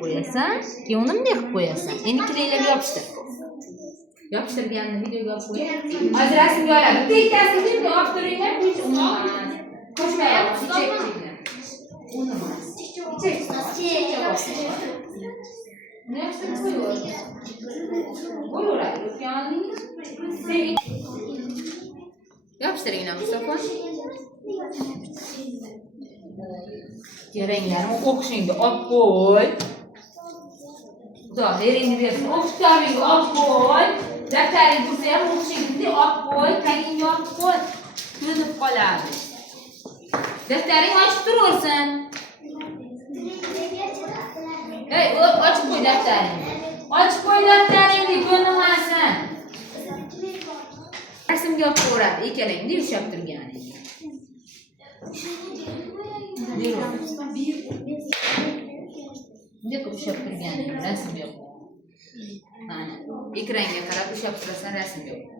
qo'yasan, keyin uni bunday qilib qo'yasan. Endi kleylar yopishtir. Yopishtirganini videoga olib qo'y. Hozir rasmga oladi. Ikkitasiga bitta olib turinglar, hech umuman. Ko'chmayapti, chek-cheklar. Umuman. Chek. Ne yaptın koyuyor? Koyuyor abi. Yani yapıştırın Mustafa. Renglerini okşayın da al koy. Da rengi versin. Okşayın da al koy. Defterin kursaya okşayın da al koy. Kendin yap koy. Tünüp kalar. Defterin açıp durursun. Hey, açıp koy defterini. Açıp koy defterini, gönlüm alsın. Resim yapıp uğradı, ikeleyin de iş yaptırım yani. Ne kadar iş yaptırım yani, resim yapıp. İki renge kadar iş yaptırırsan resim yapıp.